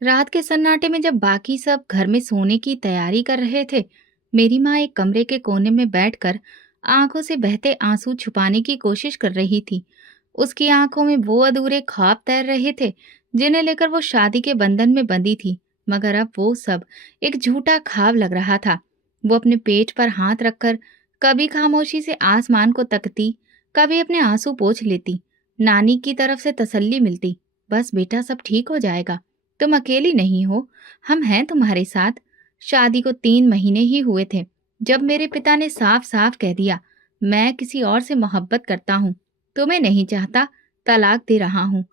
रात के सन्नाटे में जब बाकी सब घर में सोने की तैयारी कर रहे थे, मेरी माँ एक कमरे के कोने में बैठकर आंखों से बहते आंसू छुपाने की कोशिश कर रही थी। उसकी आंखों में वो अधूरे ख्वाब तैर रहे थे जिन्हें लेकर वो शादी के बंधन में बंधी थी, मगर अब वो सब एक झूठा ख्वाब लग रहा था। वो अपने पेट पर हाथ रखकर कभी खामोशी से आसमान को तकती, कभी अपने आंसू पोंछ लेती। नानी की तरफ से तसल्ली मिलती, बस बेटा सब ठीक हो जाएगा, तुम अकेली नहीं हो, हम हैं तुम्हारे साथ। शादी को 3 महीने ही हुए थे जब मेरे पिता ने साफ साफ कह दिया, मैं किसी और से मोहब्बत करता हूँ, तुम्हें नहीं चाहता, तलाक दे रहा हूँ।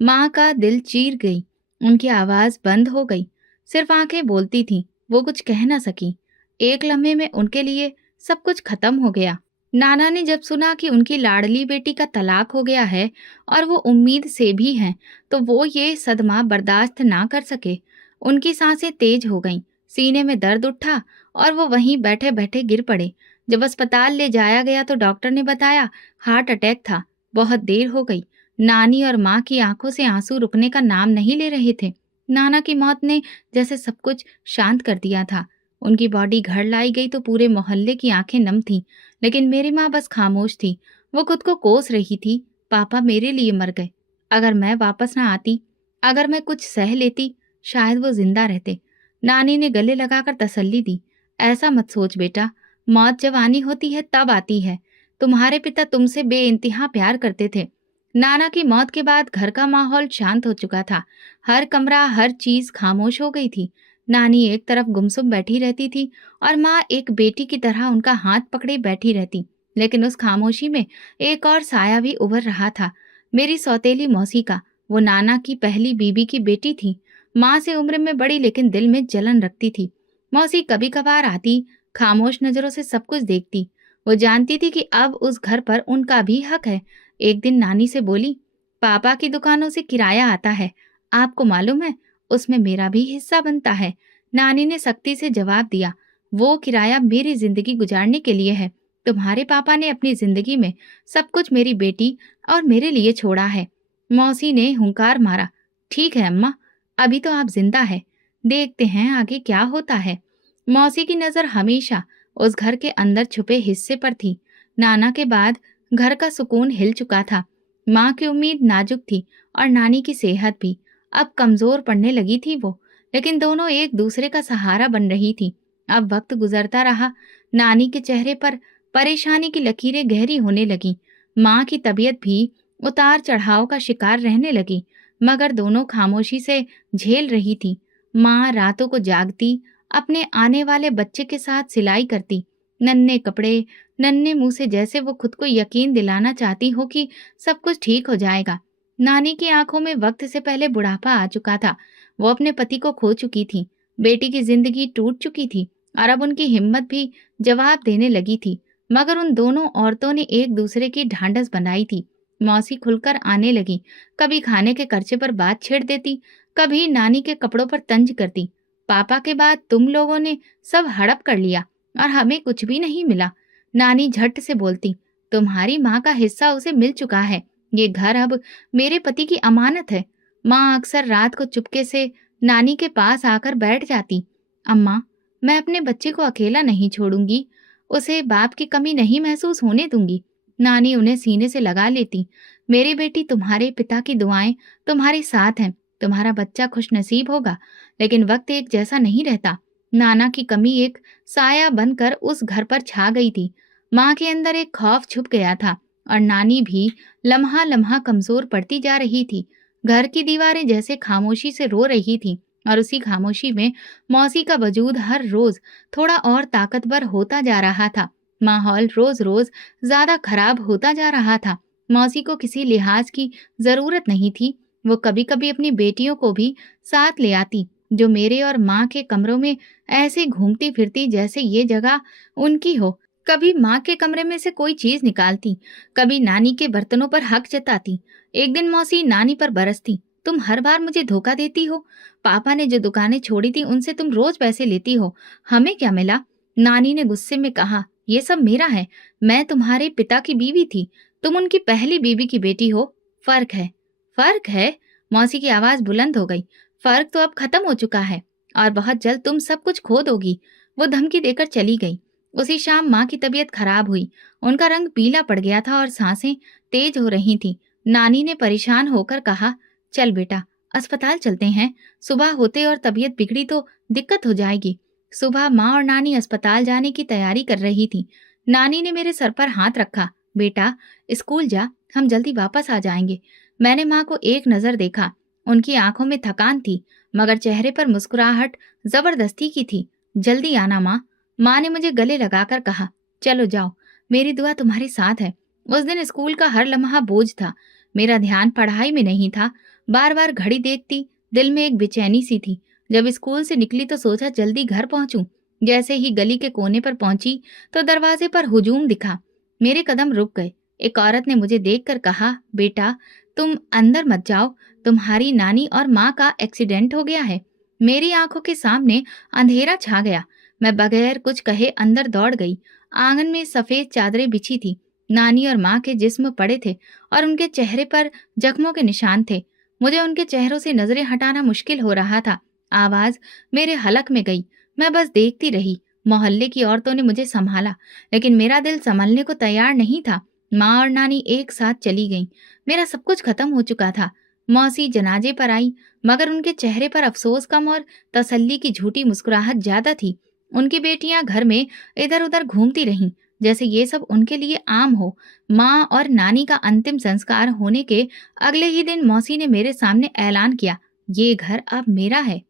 माँ का दिल चीर गई, उनकी आवाज बंद हो गई, सिर्फ आंखें बोलती थीं, वो कुछ कह ना सकी। एक लम्हे में उनके लिए सब कुछ खत्म हो गया। नाना ने जब सुना कि उनकी लाडली बेटी का तलाक हो गया है और वो उम्मीद से भी हैं, तो वो ये सदमा बर्दाश्त ना कर सके। उनकी सांसें तेज हो गईं, सीने में दर्द उठा और वो वहीं बैठे बैठे गिर पड़े। जब अस्पताल ले जाया गया तो डॉक्टर ने बताया हार्ट अटैक था। बहुत देर हो गई। नानी और माँ की आंखों से आंसू रुकने का नाम नहीं ले रहे थे। नाना की मौत ने जैसे सब कुछ शांत कर दिया था। उनकी बॉडी घर लाई गई तो पूरे मोहल्ले की आंखें नम थीं, लेकिन मेरी माँ बस खामोश थी। वो खुद को कोस रही थी, पापा मेरे लिए मर गए। अगर मैं वापस ना आती, अगर मैं कुछ सह लेती, शायद वो जिंदा रहते। नानी ने गले लगाकर तसल्ली दी, ऐसा मत सोच बेटा, मौत जब आनी होती है तब आती है। तुम्हारे पिता तुमसे बेइंतहा प्यार करते थे। नाना की मौत के बाद घर का माहौल शांत हो चुका था। हर कमरा, हर चीज खामोश हो गई थी। नानी एक तरफ गुमसुम बैठी रहती थी और माँ एक बेटी की तरह उनका हाथ पकड़े बैठी रहती। लेकिन उस खामोशी में एक और साया भी उभर रहा था, मेरी सौतेली मौसी का। वो नाना की पहली बीबी की बेटी थी, माँ से उम्र में बड़ी लेकिन दिल में जलन रखती थी। मौसी कभी कभार आती, खामोश नजरों से सब कुछ देखती। वो जानती थी कि अब उस घर पर उनका भी हक है। एक दिन नानी से बोली, पापा की दुकानों से किराया आता है, आपको मालूम है, उसमें मेरा भी हिस्सा बनता है। नानी ने सख्ती से जवाब दिया, वो किराया मेरी जिंदगी गुजारने के लिए है। तुम्हारे पापा ने अपनी जिंदगी में सब कुछ मेरी बेटी और मेरे लिए छोड़ा है। मौसी ने हुंकार मारा, ठीक है अम्मा, अभी तो आप जिंदा है, देखते हैं आगे क्या होता है। मौसी की नजर हमेशा उस घर के अंदर छुपे हिस्से पर थी। नाना के बाद घर का सुकून हिल चुका था। माँ की उम्मीद नाजुक थी और नानी की सेहत भी अब कमजोर पड़ने लगी थी वो, लेकिन दोनों एक दूसरे का सहारा बन रही थी। अब वक्त गुजरता रहा, नानी के चेहरे पर परेशानी की लकीरें गहरी होने लगी। माँ की तबीयत भी उतार चढ़ाव का शिकार रहने लगी, मगर दोनों खामोशी से झेल रही थी। माँ रातों को जागती, अपने आने वाले बच्चे के साथ सिलाई करती, नन्हे कपड़े, नन्हे मुंह से, जैसे वो खुद को यकीन दिलाना चाहती हो कि सब कुछ ठीक हो जाएगा। नानी की आंखों में वक्त से पहले बुढ़ापा आ चुका था। वो अपने पति को खो चुकी थी, बेटी की जिंदगी टूट चुकी थी और अब उनकी हिम्मत भी जवाब देने लगी थी। मगर उन दोनों औरतों ने एक दूसरे की ढांढस बनाई थी। मौसी खुलकर आने लगी, कभी खाने के खर्चे पर बात छेड़ देती, कभी नानी के कपड़ों पर तंज करती। पापा के बाद तुम लोगों ने सब हड़प कर लिया और हमें कुछ भी नहीं मिला। नानी झट से बोलती, तुम्हारी माँ का हिस्सा उसे मिल चुका है, ये घर अब मेरे पति की अमानत है। माँ अक्सर रात को चुपके से नानी के पास आकर बैठ जाती, अम्मा, मैं अपने बच्चे को अकेला नहीं छोड़ूंगी, उसे बाप की कमी नहीं महसूस होने दूंगी। नानी उन्हें सीने से लगा लेती, मेरी बेटी, तुम्हारे पिता की दुआएं तुम्हारे साथ हैं, तुम्हारा बच्चा खुशनसीब होगा। लेकिन वक्त एक जैसा नहीं रहता। नाना की कमी एक साया बनकर उस घर पर छा गई थी। माँ के अंदर एक खौफ छुप गया था और नानी भी लम्हा लम्हा कमजोर पड़ती जा रही थी। घर की दीवारें जैसे खामोशी से रो रही थीं और उसी खामोशी में मौसी का वजूद हर रोज थोड़ा और ताकतवर होता जा रहा था। माहौल रोज रोज ज्यादा खराब होता जा रहा था। मौसी को किसी लिहाज की जरूरत नहीं थी। वो कभी कभी अपनी बेटियों को भी साथ ले आती, जो मेरे और माँ के कमरों में ऐसे घूमती फिरती जैसे ये जगह उनकी हो। कभी माँ के कमरे में से कोई चीज निकालती, कभी नानी के बर्तनों पर हक जताती। एक दिन मौसी नानी पर बरसती, तुम हर बार मुझे धोखा देती हो, पापा ने जो दुकानें छोड़ी थी उनसे तुम रोज पैसे लेती हो, हमें क्या मिला। नानी ने गुस्से में कहा, ये सब मेरा है, मैं तुम्हारे पिता की बीवी थी, तुम उनकी पहली बीवी की बेटी हो, फर्क है। फर्क है? मौसी की आवाज बुलंद हो गई। फर्क तो अब खत्म हो चुका है और बहुत जल्द तुम सब कुछ खो दोगी। वो धमकी देकर चली गई। उसी शाम माँ की तबीयत खराब हुई। उनका रंग पीला पड़ गया था और सांसें तेज हो रही थीं। नानी ने परेशान होकर कहा, चल बेटा, अस्पताल चलते हैं। सुबह होते और तबीयत बिगड़ी तो दिक्कत हो जाएगी। सुबह माँ और नानी अस्पताल जाने की तैयारी कर रही थी। नानी ने मेरे सर पर हाथ रखा। बेटा, स्कूल जा, हम जल्दी वापस आ जाएंगे। मैंने माँ को एक नजर देखा। उनकी आंखों में थकान थी, मगर चेहरे पर मुस्कुराहट जबरदस्ती की थी। जल्दी आना माँ। माँ ने मुझे गले लगाकर कहा, चलो जाओ, मेरी दुआ तुम्हारे साथ है। उस दिन स्कूल का हर लम्हा बोझ था। मेरा ध्यान पढ़ाई में नहीं था। बार बार घड़ी देखती, दिल में एक बेचैनी सी थी। जब स्कूल से निकली तो सोचा जल्दी घर पहुंचूं। जैसे ही गली के कोने पर पहुंची तो दरवाजे पर हुजूम दिखा। मेरे कदम रुक गए। एक औरत ने मुझे देखकर कहा, बेटा, तुम अंदर मत जाओ, तुम्हारी नानी और माँ का एक्सीडेंट हो गया है। मेरी आंखों के सामने अंधेरा छा गया। मैं बगैर कुछ कहे अंदर दौड़ गई। आंगन में सफेद चादरें बिछी थी। नानी और माँ के जिस्म पड़े थे और उनके चेहरे पर जख्मों के निशान थे। मुझे उनके चेहरों से नजरें हटाना मुश्किल हो रहा था। आवाज मेरे हलक में गई। मैं बस देखती रही। मोहल्ले की औरतों ने मुझे संभाला, लेकिन मेरा दिल संभलने को तैयार नहीं था। माँ और नानी एक साथ चली गईं। मेरा सब कुछ खत्म हो चुका था। मौसी जनाजे पर आई, मगर उनके चेहरे पर अफसोस कम और तसल्ली की झूठी मुस्कुराहट ज्यादा थी। उनकी बेटियां घर में इधर उधर घूमती रहीं, जैसे ये सब उनके लिए आम हो। माँ और नानी का अंतिम संस्कार होने के अगले ही दिन मौसी ने मेरे सामने ऐलान किया, ये घर अब मेरा है।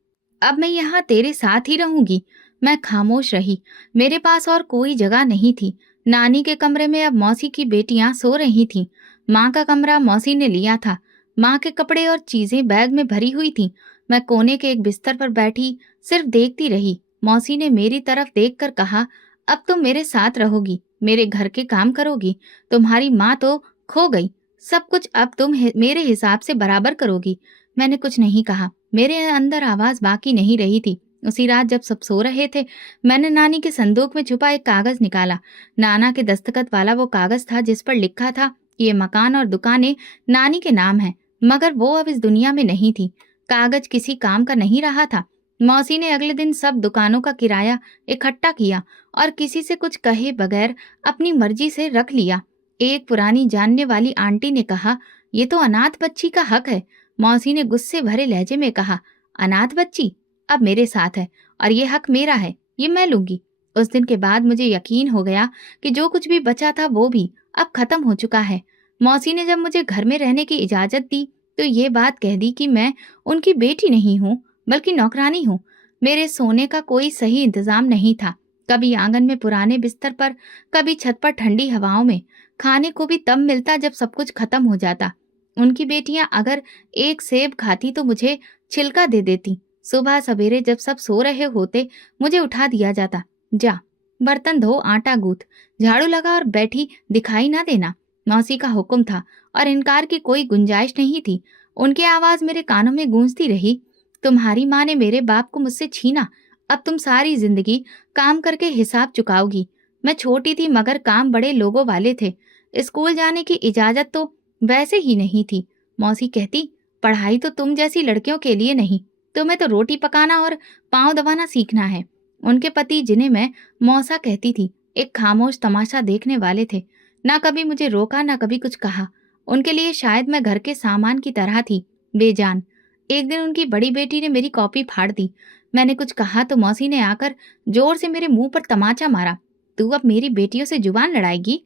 अब मैं यहाँ तेरे साथ ही रहूंगी। मैं खामोश रही। मेरे पास और कोई जगह नहीं थी। नानी के कमरे में अब मौसी की बेटियां सो रही थीं। माँ का कमरा मौसी ने लिया था। माँ के कपड़े और चीजें बैग में भरी हुई थीं। मैं कोने के एक बिस्तर पर बैठी सिर्फ देखती रही। मौसी ने मेरी तरफ देखकर कहा, अब तुम मेरे साथ रहोगी, मेरे घर के काम करोगी। तुम्हारी माँ तो खो गई, सब कुछ अब तुम मेरे हिसाब से बराबर करोगी। मैंने कुछ नहीं कहा। मेरे अंदर आवाज बाकी नहीं रही थी। उसी रात जब सब सो रहे थे, मैंने नानी के संदूक में छुपा एक कागज निकाला। नाना के दस्तखत वाला वो कागज था जिस पर लिखा था, ये मकान और दुकानें नानी के नाम है, मगर वो अब इस दुनिया में नहीं थी। कागज किसी काम का नहीं रहा था। मौसी ने अगले दिन सब दुकानों का किराया इकट्ठा किया और किसी से कुछ कहे बगैर अपनी मर्जी से रख लिया। एक पुरानी जानने वाली आंटी ने कहा, ये तो अनाथ बच्ची का हक है। मौसी ने गुस्से भरे लहजे में कहा, अनाथ बच्ची अब मेरे साथ है और ये हक मेरा है, ये मैं लूंगी। उस दिन के बाद मुझे यकीन हो गया कि जो कुछ भी बचा था वो भी अब खत्म हो चुका है। मौसी ने जब मुझे घर में रहने की इजाजत दी तो ये बात कह दी कि मैं उनकी बेटी नहीं हूँ, बल्कि नौकरानी हूँ। मेरे सोने का कोई सही इंतजाम नहीं था। कभी आंगन में पुराने बिस्तर पर, कभी छत पर ठंडी हवाओं में। खाने को भी तब मिलता जब सब कुछ खत्म हो जाता। उनकी बेटियां अगर एक सेब खाती तो मुझे छिलका दे देती। सुबह सवेरे जब सब सो रहे होते मुझे उठा दिया जाता, जा बर्तन धो, आटा गूंथ, झाड़ू लगा और बैठी दिखाई ना देना। मौसी का हुक्म था और इनकार की कोई गुंजाइश नहीं थी। उनकी आवाज मेरे कानों में गूंजती रही, तुम्हारी माँ ने मेरे बाप को मुझसे छीना, अब तुम सारी जिंदगी काम करके हिसाब चुकाओगी। मैं छोटी थी मगर काम बड़े लोगों वाले थे। स्कूल जाने की इजाजत तो वैसे ही नहीं थी। मौसी कहती, पढ़ाई तो तुम जैसी लड़कियों के लिए नहीं, तुम्हें तो रोटी पकाना और पांव दबाना सीखना है। उनके पति, जिन्हें मैं मौसा कहती थी, एक खामोश तमाशा देखने वाले थे। ना कभी मुझे रोका, ना कभी कुछ कहा। उनके लिए शायद मैं घर के सामान की तरह थी, बेजान। एक दिन उनकी बड़ी बेटी ने मेरी कॉपी फाड़ दी। मैंने कुछ कहा तो मौसी ने आकर जोर से मेरे मुंह पर तमाचा मारा, तू अब मेरी बेटियों से जुबान लड़ाएगी?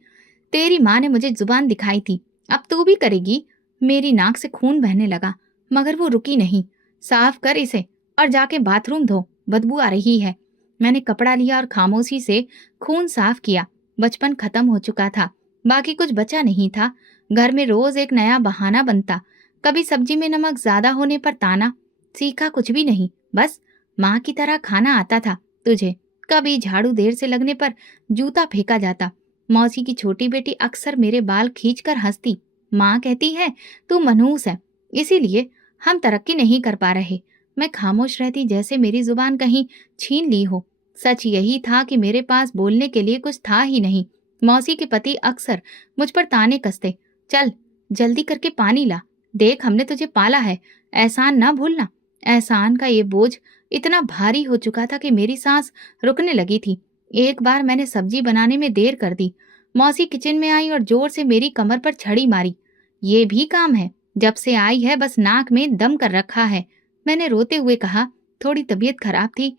तेरी माँ ने मुझे जुबान दिखाई थी, अब तू भी करेगी? मेरी नाक से खून बहने लगा, मगर वो रुकी नहीं। साफ कर इसे और जाके बाथरूम धो, बदबू आ रही है। मैंने कपड़ा लिया और खामोशी से खून साफ किया। बचपन खत्म हो चुका था, बाकी कुछ बचा नहीं था। घर में रोज एक नया बहाना बनता। कभी सब्जी में नमक ज्यादा होने पर ताना। सीखा कुछ भी नहीं, बस माँ की तरह खाना आता था तुझे। कभी झाड़ू देर से लगने पर जूता फेंका जाता। मौसी की छोटी बेटी अक्सर मेरे बाल खींचकर हंसती। माँ कहती है, तू मनहूस है, इसीलिए हम तरक्की नहीं कर पा रहे। मैं खामोश रहती, जैसे मेरी जुबान कहीं छीन ली हो। सच यही था कि मेरे पास बोलने के लिए कुछ था ही नहीं। मौसी के पति अक्सर मुझ पर ताने कसते, चल जल्दी करके पानी ला, देख हमने तुझे पाला है, एहसान ना भूलना। एहसान का ये बोझ इतना भारी हो चुका था कि मेरी सांस रुकने लगी थी। एक बार मैंने सब्जी बनाने में देर कर दी। मौसी किचन में आई और जोर से मेरी कमर पर छड़ी मारी। ये भी काम है? जब से आई है बस नाक में दम कर रखा है। मैंने रोते हुए कहा, थोड़ी तबीयत खराब थी।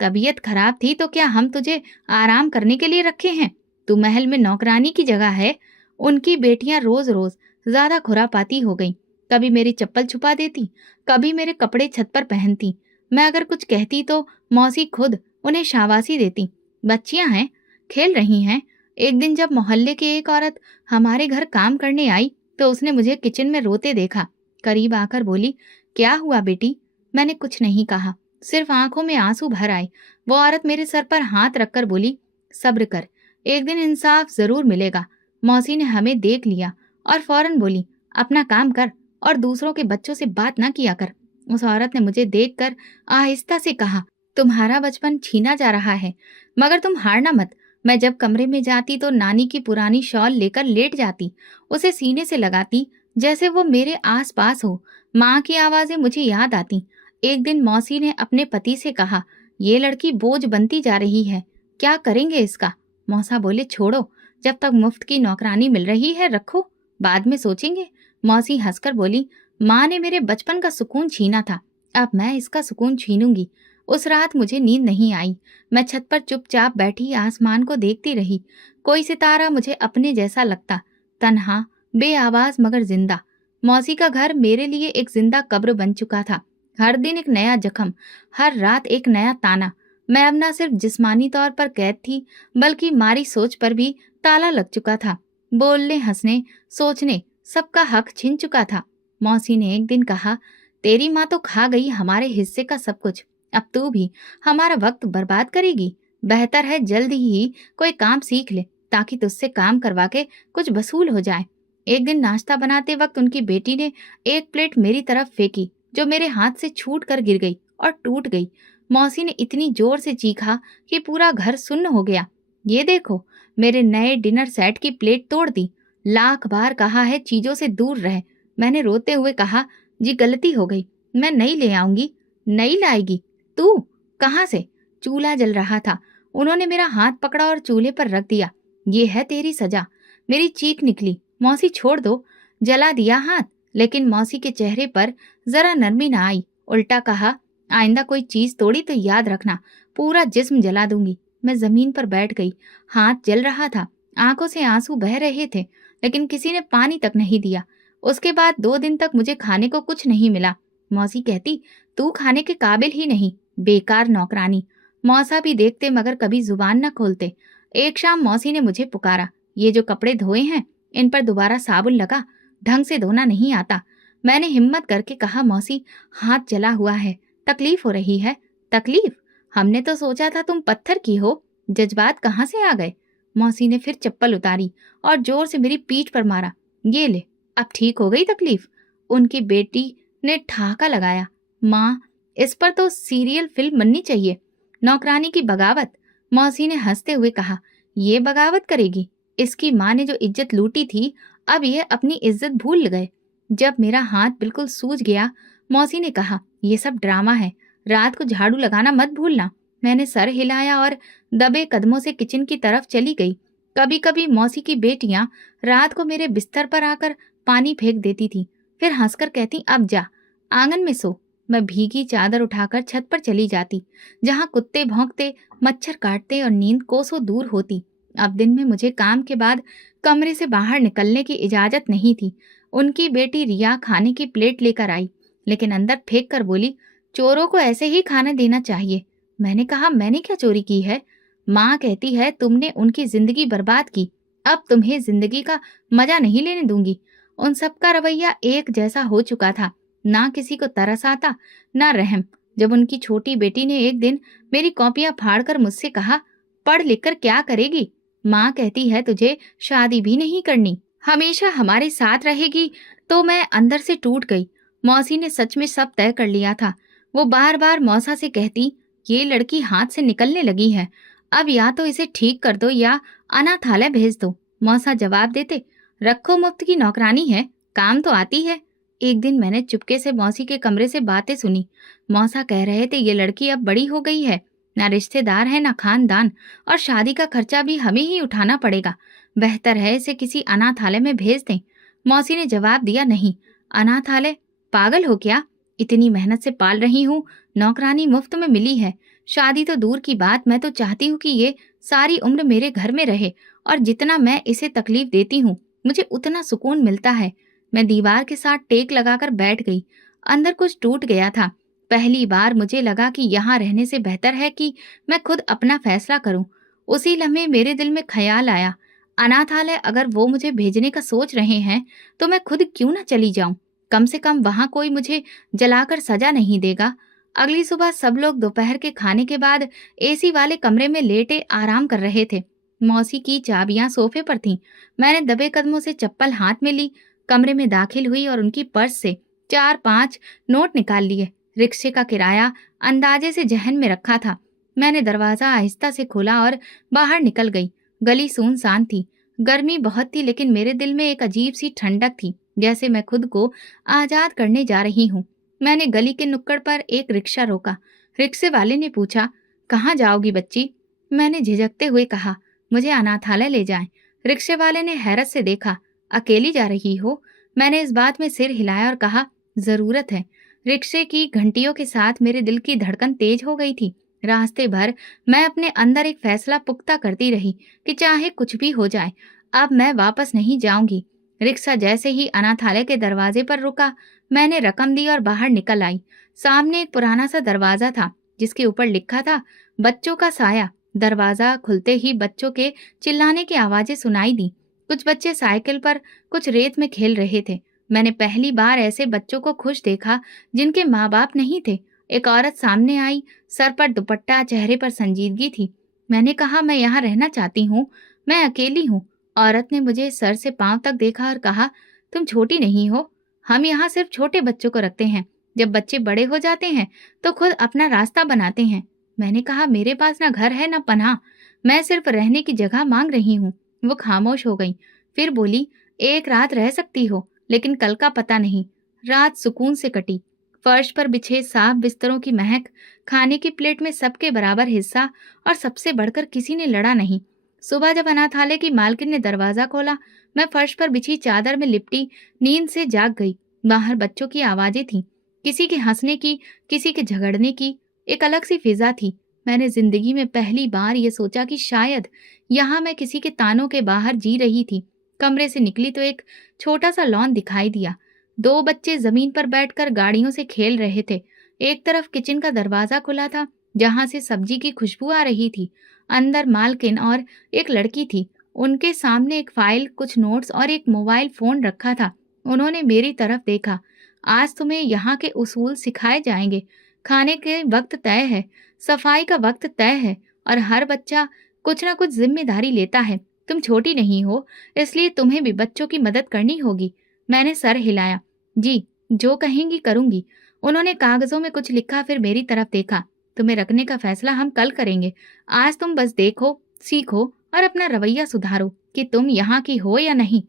तबीयत खराब थी तो क्या हम तुझे आराम करने के लिए रखे हैं? तू महल में नौकरानी की जगह है। उनकी बेटियां रोज रोज ज्यादा खुरापाती हो गईं। कभी मेरी चप्पल छुपा देती, कभी मेरे कपड़े छत पर पहनती। मैं अगर कुछ कहती तो मौसी खुद उन्हें शाबाशी देती। बच्चियां हैं, खेल रही हैं। एक दिन जब मोहल्ले की एक औरत हमारे घर काम करने आई तो उसने मुझे किचन में रोते देखा। करीब आकर बोली, क्या हुआ बेटी? मैंने कुछ नहीं कहा, सिर्फ आंखों में आंसू भर आए। वो औरत मेरे सर पर हाथ रखकर बोली, सब्र कर, एक दिन इंसाफ जरूर मिलेगा। मौसी ने हमें देख लिया और फौरन बोली, अपना काम कर और दूसरों के बच्चों से बात ना किया कर। उस औरत ने मुझे देखकर आहिस्ता से कहा, तुम्हारा बचपन छीना जा रहा है, मगर तुम हारना मत। मैं जब कमरे में जाती तो नानी की पुरानी शॉल लेकर लेट जाती, उसे सीने से लगाती जैसे वो मेरे आस पास हो। माँ की आवाजें मुझे याद आती। एक दिन मौसी ने अपने पति से कहा, ये लड़की बोझ बनती जा रही है, क्या करेंगे इसका? मौसा बोले, छोड़ो, जब तक मुफ्त की नौकरानी मिल रही है रखो, बाद में सोचेंगे। मौसी हंसकर बोली, माँ ने मेरे बचपन का सुकून छीना था, अब मैं इसका सुकून छीनूंगी। उस रात मुझे नींद नहीं आई। मैं छत पर चुपचाप बैठी आसमान को देखती रही। कोई सितारा मुझे अपने जैसा लगता, तन्हा, बेआवाज मगर जिंदा। मौसी का घर मेरे लिए एक जिंदा कब्र बन चुका था। हर दिन एक नया जख्म, हर रात एक नया ताना। मैं अब न सिर्फ जिस्मानी तौर पर कैद थी, बल्कि मारी सोच पर भी ताला लग चुका था। बोलने, हंसने, सोचने सबका हक छिन चुका था। मौसी ने एक दिन कहा, तेरी माँ तो खा गई हमारे हिस्से का सब कुछ, अब तू भी हमारा वक्त बर्बाद करेगी। बेहतर है जल्द ही कोई काम सीख ले, ताकि तुझसे काम करवा के कुछ वसूल हो जाए। एक दिन नाश्ता बनाते वक्त उनकी बेटी ने एक प्लेट मेरी तरफ फेंकी, जो मेरे हाथ से छूट कर गिर गई और टूट गई। मौसी ने इतनी जोर से चीखा कि पूरा घर सुन्न हो गया। ये देखो, मेरे नए डिनर सेट की प्लेट तोड़ दी। लाख बार कहा है चीजों से दूर रह। मैंने रोते हुए कहा, जी गलती हो गई, मैं नई ले आऊंगी। नई लाएगी तू? कहाँ से? चूल्हा जल रहा था, उन्होंने मेरा हाथ पकड़ा और चूल्हे पर रख दिया। ये है तेरी सजा। मेरी चीख निकली, मौसी छोड़ दो। जला दिया हाथ, लेकिन मौसी के चेहरे पर जरा नरमी न आई। उल्टा कहा, आइंदा कोई चीज तोड़ी तो याद रखना, पूरा जिस्म जला दूंगी। मैं जमीन पर बैठ गई। हाथ जल रहा था, आंखों से आंसू बह रहे थे, लेकिन किसी ने पानी तक नहीं दिया। उसके बाद 2 दिन तक मुझे खाने को कुछ नहीं मिला। मौसी कहती, तू खाने के काबिल ही नहीं, बेकार नौकरानी। मौसा भी देखते मगर कभी जुबान न खोलते। एक शाम मौसी ने मुझे पुकारा, ये जो कपड़े धोए हैं इन पर दोबारा साबुन लगा, ढंग से धोना नहीं आता। मैंने हिम्मत करके कहा, मौसी हाथ जला हुआ है, तकलीफ हो रही है। तकलीफ? हमने तो सोचा था तुम पत्थर की हो, जज्बात कहाँ से आ गए? मौसी ने फिर चप्पल उतारी और जोर से मेरी पीठ पर मारा। ये ले, अब ठीक हो गई तकलीफ? उनकी बेटी ने ठहाका लगाया, माँ इस पर तो सीरियल फिल्म बननी चाहिए। नौकरानी की बगावत? मौसी ने हंसते हुए कहा, ये बगावत करेगी? इसकी माँ ने जो इज्जत लूटी थी, अब ये अपनी इज्जत भूल गए। जब मेरा हाथ बिल्कुल सूज गया, मौसी ने कहा, ये सब ड्रामा है, रात को झाड़ू लगाना मत भूलना। मैंने सर हिलाया और दबे कदमों से किचन की तरफ चली गई। कभी कभी मौसी की बेटियां रात को मेरे बिस्तर पर आकर पानी फेंक देती थी, फिर हंसकर कहती, अब जा आंगन में सो। मैं भीगी चादर उठाकर छत पर चली जाती, जहां कुत्ते भौंकते, मच्छर काटते और नींद कोसों दूर होती। अब दिन में मुझे काम के बाद कमरे से बाहर निकलने की इजाजत नहीं थी। उनकी बेटी रिया खाने की प्लेट लेकर आई, लेकिन अंदर फेंक कर बोली, चोरों को ऐसे ही खाना देना चाहिए। मैंने कहा, मैंने क्या चोरी की है? माँ कहती है तुमने उनकी जिंदगी बर्बाद की, अब तुम्हें जिंदगी का मजा नहीं लेने दूंगी। उन सबका रवैया एक जैसा हो चुका था, ना किसी को तरस आता, ना रहम। जब उनकी छोटी बेटी ने एक दिन मेरी कॉपियां फाड़कर मुझसे कहा, पढ़ लिख कर क्या करेगी? माँ कहती है तुझे शादी भी नहीं करनी, हमेशा हमारे साथ रहेगी, तो मैं अंदर से टूट गई। मौसी ने सच में सब तय कर लिया था। वो बार बार मौसा से कहती, ये लड़की हाथ से निकलने लगी है, अब या तो इसे ठीक कर दो या अनाथालय भेज दो। मौसा जवाब देते, रखो, मुफ्त की नौकरानी है, काम तो आती है। एक दिन मैंने चुपके से मौसी के कमरे से बातें सुनी। मौसा कह रहे थे ये लड़की अब बड़ी हो गई है, ना रिश्तेदार है ना खानदान, और शादी का खर्चा भी हमें ही उठाना पड़ेगा। बेहतर है इसे किसी अनाथालय में भेज दें। मौसी ने जवाब दिया, नहीं, अनाथालय? पागल हो क्या? इतनी मेहनत से पाल रही हूँ, नौकरानी मुफ्त में मिली है। शादी तो दूर की बात, मैं तो चाहती हूँ कि ये सारी उम्र मेरे घर में रहे, और जितना मैं इसे तकलीफ देती हूँ मुझे उतना सुकून मिलता है। मैं दीवार के साथ टेक लगाकर बैठ गई। अंदर कुछ टूट गया था। पहली बार मुझे लगा कि यहाँ रहने से बेहतर है कि मैं खुद अपना फैसला करूं। उसी लम्हे मेरे दिल में ख्याल आया, अनाथालय अगर वो मुझे भेजने का सोच रहे हैं तो मैं खुद क्यों ना चली जाऊं। कम से कम वहां कोई मुझे जलाकर सजा नहीं देगा। अगली सुबह सब लोग दोपहर के खाने के बाद एसी वाले कमरे में लेटे आराम कर रहे थे। मौसी की चाबियां सोफे पर थीं। मैंने दबे कदमों से चप्पल हाथ में ली, कमरे में दाखिल हुई और उनकी पर्स से 4-5 नोट निकाल लिए। रिक्शे का किराया अंदाजे से जहन में रखा था। मैंने दरवाजा आहिस्ता से खोला और बाहर निकल गई। गली सुनसान थी। गर्मी बहुत थी, लेकिन मेरे दिल में एक अजीब सी ठंडक थी, जैसे मैं खुद को आजाद करने जा रही हूँ। मैंने गली के नुक्कड़ पर एक रिक्शा रोका। रिक्शे वाले ने पूछा, कहाँ जाओगी बच्ची? मैंने झिझकते हुए कहा, मुझे अनाथालय ले जाएं। रिक्शे वाले ने हैरत से देखा। अकेली जा रही हो? मैंने इस बात में सिर हिलाया और कहा, जरूरत है। रिक्शे की घंटियों के साथ मेरे दिल की धड़कन तेज हो गई थी। रास्ते भर मैं अपने अंदर एक फैसला पुख्ता करती रही कि चाहे कुछ भी हो जाए, अब मैं वापस नहीं जाऊंगी। रिक्शा जैसे ही अनाथालय के दरवाजे पर रुका, मैंने रकम दी और बाहर निकल आई। सामने एक पुराना सा दरवाजा था जिसके ऊपर लिखा था, बच्चों का साया। दरवाजा खुलते ही बच्चों के चिल्लाने की आवाजें सुनाई दी। कुछ बच्चे साइकिल पर, कुछ रेत में खेल रहे थे। मैंने पहली बार ऐसे बच्चों को खुश देखा जिनके माँ बाप नहीं थे। एक औरत सामने आई, सर पर दुपट्टा, चेहरे पर संजीदगी थी। मैंने कहा, मैं यहाँ रहना चाहती हूँ, मैं अकेली हूँ। औरत ने मुझे सर से पांव तक देखा और कहा, तुम छोटी नहीं हो, हम यहाँ सिर्फ छोटे बच्चों को रखते हैं। जब बच्चे बड़े हो जाते हैं तो खुद अपना रास्ता बनाते हैं। मैंने कहा, मेरे पास ना घर है ना पनाह, मैं सिर्फ रहने की जगह मांग रही हूँ। वो खामोश हो गई। फिर बोली, एक रात रह सकती हो, लेकिन कल का पता नहीं। रात सुकून से कटी। फर्श पर बिछे साफ बिस्तरों की महक, खाने की प्लेट में सबके बराबर हिस्सा, और सबसे बढ़कर किसी ने लड़ा नहीं। सुबह जब अनाथालय की मालकिन ने दरवाजा खोला, मैं फर्श पर बिछी चादर में लिपटी नींद से जाग गई। बाहर बच्चों की आवाजें थीं, किसी के हंसने की, किसी के झगड़ने की। एक अलग सी फिजा थी। मैंने जिंदगी में पहली बार ये सोचा कि शायद यहाँ मैं किसी के तानों के बाहर जी रही थी। कमरे से निकली तो एक छोटा सा लॉन दिखाई दिया। 2 बच्चे जमीन पर बैठकर गाड़ियों से खेल रहे थे। एक तरफ किचन का दरवाजा खुला था, जहां से सब्जी की खुशबू आ रही थी। अंदर मालकिन और एक लड़की थी। उनके सामने एक फाइल, कुछ नोट्स और एक मोबाइल फोन रखा था। उन्होंने मेरी तरफ देखा। आज तुम्हें यहाँ के उसूल सिखाए जाएंगे। खाने के वक्त तय है, सफाई का वक्त तय है, और हर बच्चा कुछ ना कुछ जिम्मेदारी लेता है। तुम छोटी नहीं हो, इसलिए तुम्हें भी बच्चों की मदद करनी होगी। मैंने सर हिलाया। जी, जो कहेंगी करूंगी। उन्होंने कागजों में कुछ लिखा, फिर मेरी तरफ देखा। तुम्हें रखने का फैसला हम कल करेंगे। आज तुम बस देखो, सीखो और अपना रवैया सुधारो कि तुम यहाँ की हो या नहीं।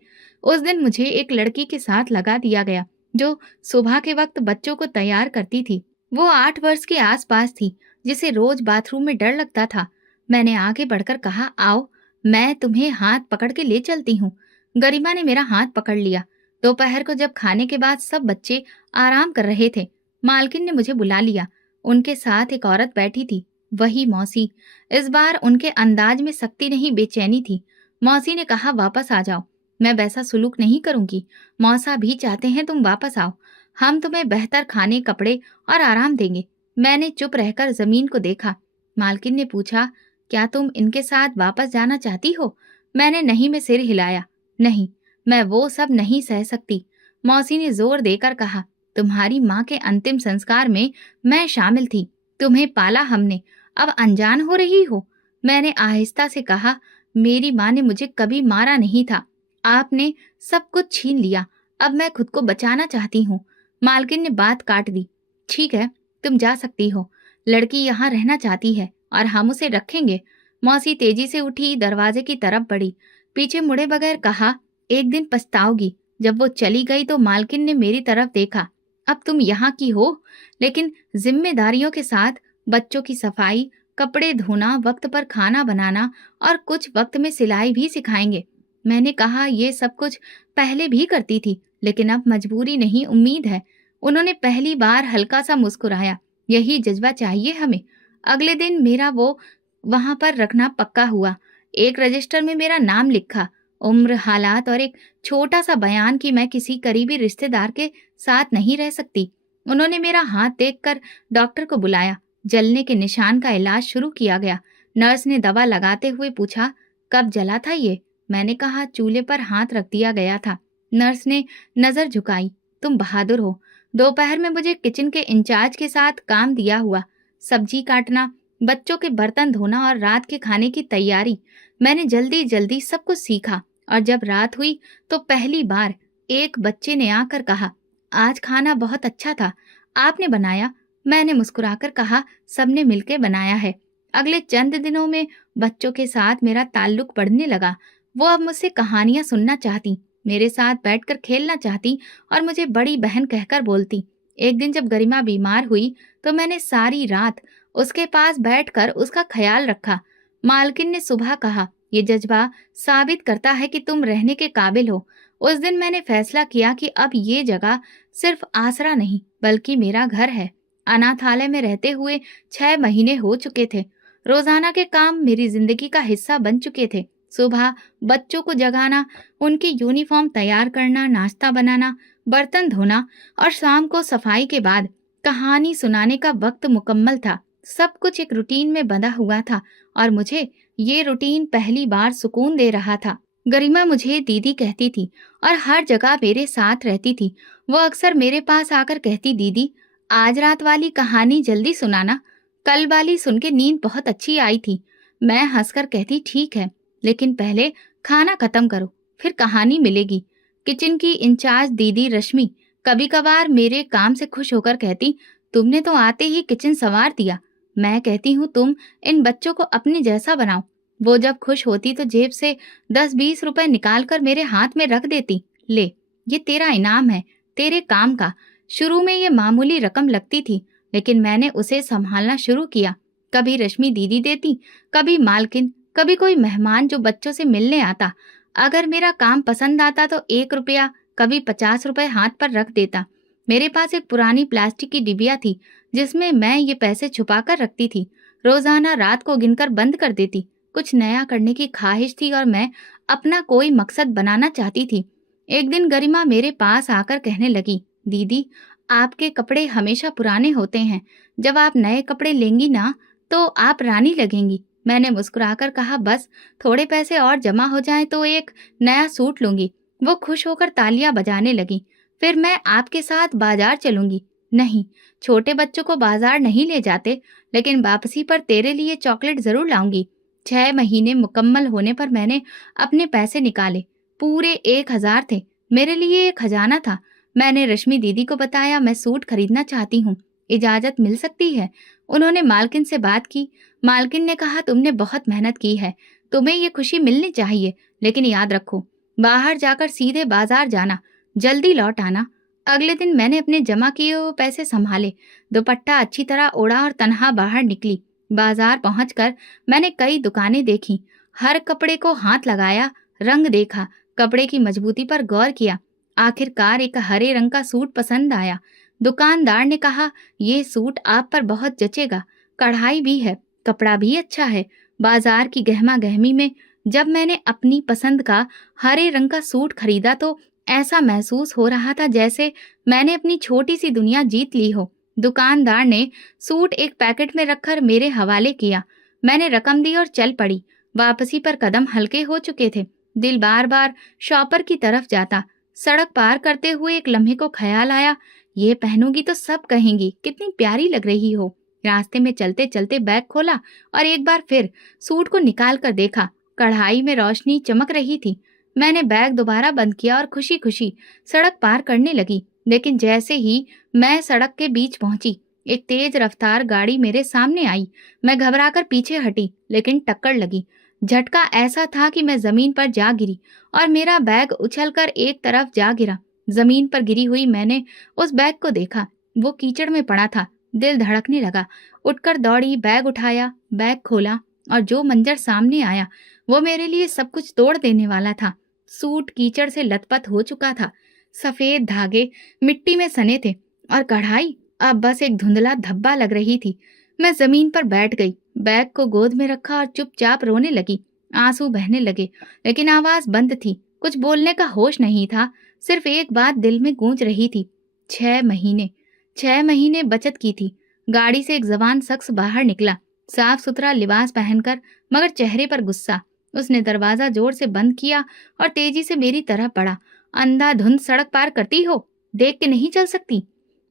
उस दिन मुझे एक लड़की के साथ लगा दिया गया जो सुबह के वक्त बच्चों को तैयार करती थी। वो 8 वर्ष के आसपास थी, जिसे रोज बाथरूम में डर लगता था। मैंने आगे बढ़कर कहा, आओ, मैं तुम्हें हाथ पकड़ के ले चलती हूँ। गरिमा ने मेरा हाथ पकड़ लिया। दोपहर को जब खाने के बाद सब बच्चे आराम कर रहे थे, मालकिन ने मुझे बुला लिया। उनके साथ एक औरत बैठी थी, वही मौसी। इस बार उनके अंदाज में सख्ती नहीं, बेचैनी थी। मौसी ने कहा, वापस आ जाओ। मैं वैसा सुलूक नहीं करूंगी। मौसा भी चाहते हैं तुम वापस आओ। हम तुम्हें बेहतर खाने, कपड़े और आराम देंगे। मैंने चुप रहकर जमीन को देखा। मालकिन ने पूछा, क्या तुम इनके साथ वापस जाना चाहती हो? मैंने नहीं में सिर हिलाया। नहीं, मैं वो सब नहीं सह सकती। मौसी ने जोर देकर कहा, तुम्हारी माँ के अंतिम संस्कार में मैं शामिल थी। तुम्हें पाला हमने, अब अनजान हो रही हो। मैंने आहिस्ता से कहा, मेरी माँ ने मुझे कभी मारा नहीं था। आपने सब कुछ छीन लिया। अब मैं खुद को बचाना चाहती हूँ। मालकिन ने बात काट दी। ठीक है, तुम जा सकती हो। लड़की यहाँ रहना चाहती है और हम उसे रखेंगे। मौसी तेजी से उठी, दरवाजे की तरफ बढ़ी, पीछे मुड़े बगैर कहा, एक दिन पछताओगी। जब वो चली गई तो मालकिन ने मेरी तरफ देखा। अब तुम यहाँ की हो, लेकिन जिम्मेदारियों के साथ बच्चों की सफाई, कपड़े धोना, वक्त पर खाना बनाना और कुछ वक्त में सिलाई भी सिखाएंगे। मैंने कहा ये सब कुछ पहले भी करती थी, लेकिन अब मजबूरी नहीं, उम्मीद है। उन्होंने पहली बार हल्का सा मुस्कुराया। यही जज्बा चाहिए हमें। अगले दिन मेरा वो वहां पर रखना पक्का हुआ। एक रजिस्टर में मेरा नाम लिखा, उम्र, हालात और एक छोटा सा बयान कि मैं किसी करीबी रिश्तेदार के साथ नहीं रह सकती। उन्होंने मेरा हाथ देखकर डॉक्टर को बुलाया। जलने के निशान का इलाज शुरू किया गया। नर्स ने दवा लगाते हुए पूछा, कब जला था ये? मैंने कहा, चूल्हे पर हाथ रख दिया गया था। नर्स ने नजर झुकाई। तुम बहादुर हो। दोपहर में मुझे किचन के इंचार्ज के साथ काम दिया हुआ, सब्जी काटना, बच्चों के बर्तन धोना और रात के खाने की तैयारी। मैंने जल्दी जल्दी सब कुछ सीखा और जब रात हुई तो पहली बार एक बच्चे ने आकर कहा, आज खाना बहुत अच्छा था, आपने बनाया? मैंने मुस्कुराकर कहा, सबने मिलकर बनाया है। अगले चंद दिनों में बच्चों के साथ मेरा ताल्लुक बढ़ने लगा। वो अब मुझसे कहानियां सुनना चाहती, मेरे साथ बैठकर खेलना चाहती और मुझे बड़ी बहन कहकर बोलती। एक दिन जब गरिमा बीमार हुई तो मैंने सारी रात उसके पास बैठकर उसका ख्याल रखा। मालकिन ने सुबह कहा, ये जज्बा साबित करता है कि तुम रहने के काबिल हो। उस दिन मैंने फैसला किया कि अब ये जगह सिर्फ आसरा नहीं बल्कि मेरा घर है। अनाथालय में रहते हुए 6 महीने हो चुके थे। रोजाना के काम मेरी जिंदगी का हिस्सा बन चुके थे। सुबह बच्चों को जगाना, उनकी यूनिफॉर्म तैयार करना, नाश्ता बनाना, बर्तन धोना और शाम को सफाई के बाद कहानी सुनाने का वक्त मुकम्मल था। सब कुछ एक रूटीन में बंधा हुआ था और मुझे ये रूटीन पहली बार सुकून दे रहा था। गरिमा मुझे दीदी कहती थी और हर जगह मेरे साथ रहती थी। वो अक्सर मेरे पास आकर कहती, दीदी आज रात वाली कहानी जल्दी सुनाना, कल वाली सुन के नींद बहुत अच्छी आई थी। मैं हंसकर कहती, ठीक है, लेकिन पहले खाना खत्म करो, फिर कहानी मिलेगी। किचन की इंचार्ज दीदी रश्मि कभी कभार मेरे काम से खुश होकर कहती, तुमने तो आते ही किचन संवार दिया। मैं कहती हूँ, तुम इन बच्चों को अपने जैसा बनाओ। वो जब खुश होती तो जेब से 10-20 रुपए निकाल कर मेरे हाथ में रख देती, ले, ये तेरा इनाम है, तेरे काम का। शुरू में ये मामूली रकम लगती थी, लेकिन मैंने उसे संभालना शुरू किया। कभी रश्मि दीदी देती, कभी मालकिन, कभी कोई मेहमान जो बच्चों से मिलने आता। अगर मेरा काम पसंद आता तो 1 रुपया, कभी 50 रुपए हाथ पर रख देता। मेरे पास एक पुरानी प्लास्टिक की डिबिया थी जिसमें मैं ये पैसे छुपा कर रखती थी। रोजाना रात को गिनकर बंद कर देती। कुछ नया करने की ख्वाहिश थी और मैं अपना कोई मकसद बनाना चाहती थी। एक दिन गरिमा मेरे पास आकर कहने लगी, दीदी आपके कपड़े हमेशा पुराने होते हैं, जब आप नए कपड़े लेंगी ना तो आप रानी लगेंगी। मैंने मुस्कुराकर कहा, बस थोड़े पैसे और जमा हो जाएं तो एक नया सूट लूंगी। वो खुश होकर तालियां बजाने लगी। फिर मैं आपके साथ बाजार चलूंगी। नहीं, छोटे बच्चों को बाजार नहीं ले जाते, लेकिन वापसी पर तेरे लिए चॉकलेट जरूर लाऊंगी। 6 महीने मुकम्मल होने पर मैंने अपने पैसे निकाले। पूरे 1000 थे। मेरे लिए एक खजाना था। मैंने रश्मि दीदी को बताया, मैं सूट खरीदना चाहती हूँ, इजाजत मिल सकती है? उन्होंने मालकिन से बात की। मालकिन ने कहा, तुमने बहुत मेहनत की है, तुम्हें ये खुशी मिलनी चाहिए, लेकिन याद रखो बाहर जाकर सीधे बाजार जाना, जल्दी लौट आना। अगले दिन मैंने अपने जमा किए हुए पैसे संभाले, दुपट्टा अच्छी तरह ओढ़ा और तनहा बाहर निकली। बाजार पहुंचकर मैंने कई दुकानें देखी, हर कपड़े को हाथ लगाया, रंग देखा, कपड़े की मजबूती पर गौर किया। आखिरकार एक हरे रंग का सूट पसंद आया। दुकानदार ने कहा, ये सूट आप पर बहुत जचेगा, कढ़ाई भी है, कपड़ा भी अच्छा है। बाजार की गहमा गहमी में जब मैंने अपनी पसंद का हरे रंग का सूट खरीदा तो ऐसा महसूस हो रहा था जैसे मैंने अपनी छोटी सी दुनिया जीत ली हो। दुकानदार ने सूट एक पैकेट में रखकर मेरे हवाले किया। मैंने रकम दी और चल पड़ी। वापसी पर कदम हल्के हो चुके थे। दिल बार बार शॉपर की तरफ जाता। सड़क पार करते हुए एक लम्हे को ख्याल आया, ये पहनूंगी तो सब कहेंगी कितनी प्यारी लग रही हो। रास्ते में चलते चलते बैग खोला और एक बार फिर सूट को निकाल कर देखा। कढ़ाई में रोशनी चमक रही थी। मैंने बैग दोबारा बंद किया और खुशी खुशी सड़क पार करने लगी। लेकिन जैसे ही मैं सड़क के बीच पहुंची, एक तेज रफ्तार गाड़ी मेरे सामने आई। मैं घबराकर पीछे हटी, लेकिन टक्कर लगी। झटका ऐसा था कि मैं जमीन पर जा गिरी और मेरा बैग उछलकर एक तरफ जा गिरा। जमीन पर गिरी हुई मैंने उस बैग को देखा। वो कीचड़ में पड़ा था। दिल धड़कने लगा। उठकर दौड़ी, बैग उठाया, बैग खोला और जो मंजर सामने आया वो मेरे लिए सब कुछ तोड़ देने वाला था। सूट कीचड़ से लथपथ हो चुका था। सफेद धागे मिट्टी में सने थे और कढ़ाई अब बस एक धुंधला धब्बा लग रही थी। मैं जमीन पर बैठ गई, बैग को गोद में रखा और चुपचाप रोने लगी। आंसू बहने लगे, लेकिन आवाज बंद थी। कुछ बोलने का होश नहीं था। सिर्फ एक बात दिल में गूंज रही थी। 6 महीने, 6 महीने बचत की थी। गाड़ी से एक जवान शख्स बाहर निकला, साफ सुथरा लिबास पहनकर, मगर चेहरे पर गुस्सा। उसने दरवाजा जोर से बंद किया और तेजी से मेरी तरफ बढ़ा। अंधाधुंध सड़क पार करती हो, देख के नहीं चल सकती?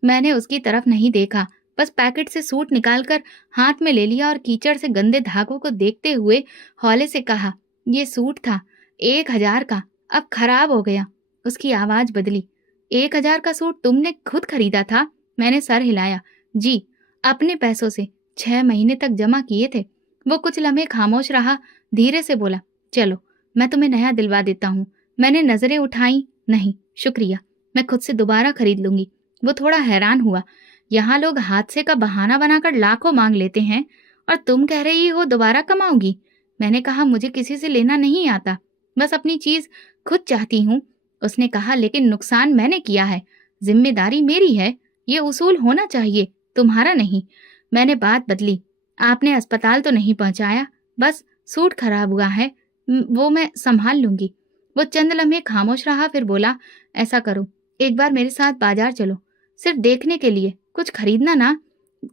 मैंने उसकी तरफ नहीं देखा, बस पैकेट से सूट निकालकर हाथ में ले लिया और कीचड़ से गंदे धागों को देखते हुए हौले से कहा, ये सूट था 1,000 का, अब खराब हो गया। उसकी आवाज बदली। 1,000 का सूट तुमने खुद खरीदा था? मैंने सर हिलाया। जी, अपने पैसों से, 6 महीने तक जमा किए थे। वो कुछ लम्हे खामोश रहा, धीरे से बोला, चलो मैं तुम्हें नया दिलवा देता हूँ। मैंने नजरें उठाई। नहीं शुक्रिया, मैं खुद से दोबारा खरीद लूंगी। वो थोड़ा हैरान हुआ। यहाँ लोग हादसे का बहाना बनाकर लाखों मांग लेते हैं और तुम कह रही हो दोबारा कमाऊंगी। मैंने कहा, मुझे किसी से लेना नहीं आता, बस अपनी चीज खुद चाहती हूँ। उसने कहा, लेकिन नुकसान मैंने किया है, जिम्मेदारी मेरी है, ये उसूल होना चाहिए, तुम्हारा नहीं। मैंने बात बदली। आपने अस्पताल तो नहीं पहुंचाया, बस सूट खराब हुआ है, वो मैं संभाल लूंगी। वो चंद लम्हे खामोश रहा, फिर बोला, ऐसा करो, एक बार मेरे साथ बाजार चलो, सिर्फ देखने के लिए, कुछ खरीदना ना।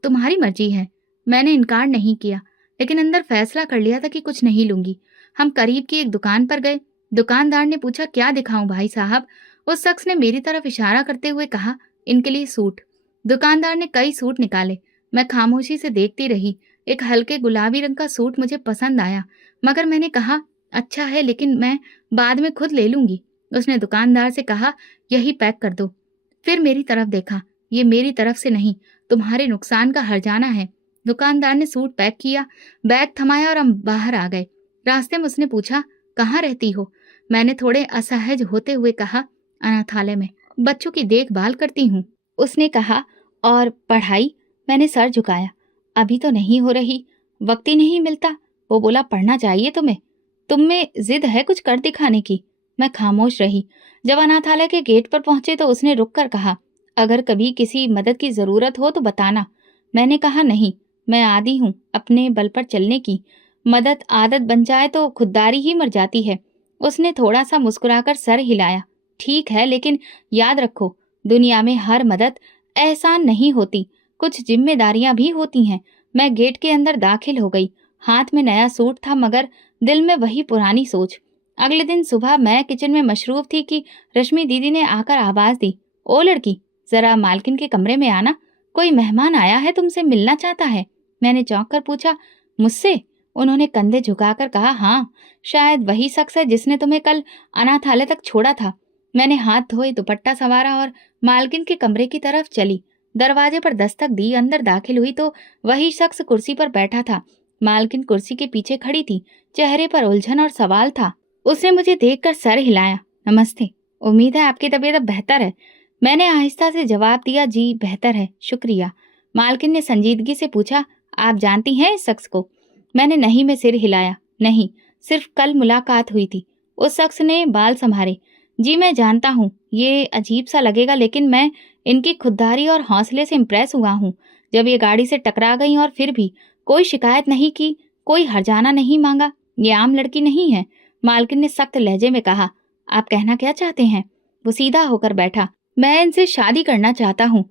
तुम्हारी मर्जी है। मैंने इनकार नहीं किया, लेकिन अंदर फैसला कर लिया था कि कुछ नहीं लूंगी। हम करीब की एक दुकान पर गए। दुकानदार ने पूछा, क्या दिखाऊं भाई साहब? उस शख्स ने मेरी तरफ इशारा करते हुए कहा, इनके लिए सूट। दुकानदार ने कई सूट निकाले। मैं खामोशी से देखती रही। एक हल्के गुलाबी रंग का सूट मुझे पसंद आया, मगर मैंने कहा, अच्छा है, लेकिन मैं बाद में खुद ले लूंगी। उसने दुकानदार से कहा, यही पैक कर दो। फिर मेरी तरफ देखा। ये मेरी तरफ से नहीं, तुम्हारे नुकसान का हर्जाना है। दुकानदार ने सूट पैक किया, बैग थमाया और हम बाहर आ गए। रास्ते में उसने पूछा, कहाँ रहती हो? मैंने थोड़े असहज होते हुए कहा, अनाथालय में, बच्चों की देखभाल करती हूँ। उसने कहा, और पढ़ाई? मैंने सर झुकाया। अभी तो नहीं हो रही, वक्त ही नहीं मिलता। वो बोला, पढ़ना चाहिए तुम्हें, तुम में जिद है कुछ कर दिखाने की। मैं खामोश रही। जब अनाथालय के गेट पर पहुंचे तो उसने रुककर कहा, अगर कभी किसी मदद की जरूरत हो तो बताना। मैंने कहा, नहीं, मैं आदी हूँ अपने बल पर चलने की। मदद आदत बन जाए तो खुददारी ही मर जाती है। उसने थोड़ा सा मुस्कुराकर सर हिलाया। ठीक है, लेकिन याद रखो, दुनिया में हर मदद एहसान नहीं होती, कुछ जिम्मेदारियां भी होती हैं। मैं गेट के अंदर दाखिल हो गई। हाथ में नया सूट था, मगर दिल में वही पुरानी सोच। अगले दिन सुबह मैं किचन में मशरूफ थी कि रश्मि दीदी ने आकर आवाज दी, ओ लड़की, जरा मालकिन के कमरे में आना, कोई मेहमान आया है, तुमसे मिलना चाहता है। मैंने चौंक कर पूछा, मुझसे? उन्होंने कंधे झुकाकर कहा, हाँ, शायद वही शख्स है जिसने तुम्हें कल अनाथालय तक छोड़ा था। मैंने हाथ धोए, दुपट्टा संवारा और मालकिन के कमरे की तरफ चली। दरवाजे पर दस्तक दी। अंदर दाखिल हुई तो वही शख्स कुर्सी पर बैठा था। मालकिन कुर्सी के पीछे खड़ी थी। चेहरे पर उलझन और सवाल था। उसने मुझे देखकर सर हिलाया। नमस्ते, उम्मीद है आपकी तबीयत अब बेहतर है। मैंने आहिस्ता से जवाब दिया, जी बेहतर है, शुक्रिया। मालकिन ने संजीदगी से पूछा, आप जानती हैं इस शख्स को? मैंने नहीं में सिर हिलाया। नहीं, सिर्फ कल मुलाकात हुई थी। उस शख्स ने बाल संभारे। जी मैं जानता हूँ, ये अजीब सा लगेगा, लेकिन मैं इनकी खुददारी और हौसले से इम्प्रेस हुआ हूँ। जब ये गाड़ी से टकरा गई और फिर भी कोई शिकायत नहीं की, कोई हर्जाना नहीं मांगा। ये आम लड़की नहीं है। मालकिन ने सख्त लहजे में कहा, आप कहना क्या चाहते हैं? वो सीधा होकर बैठा। मैं इनसे शादी करना चाहता हूँ।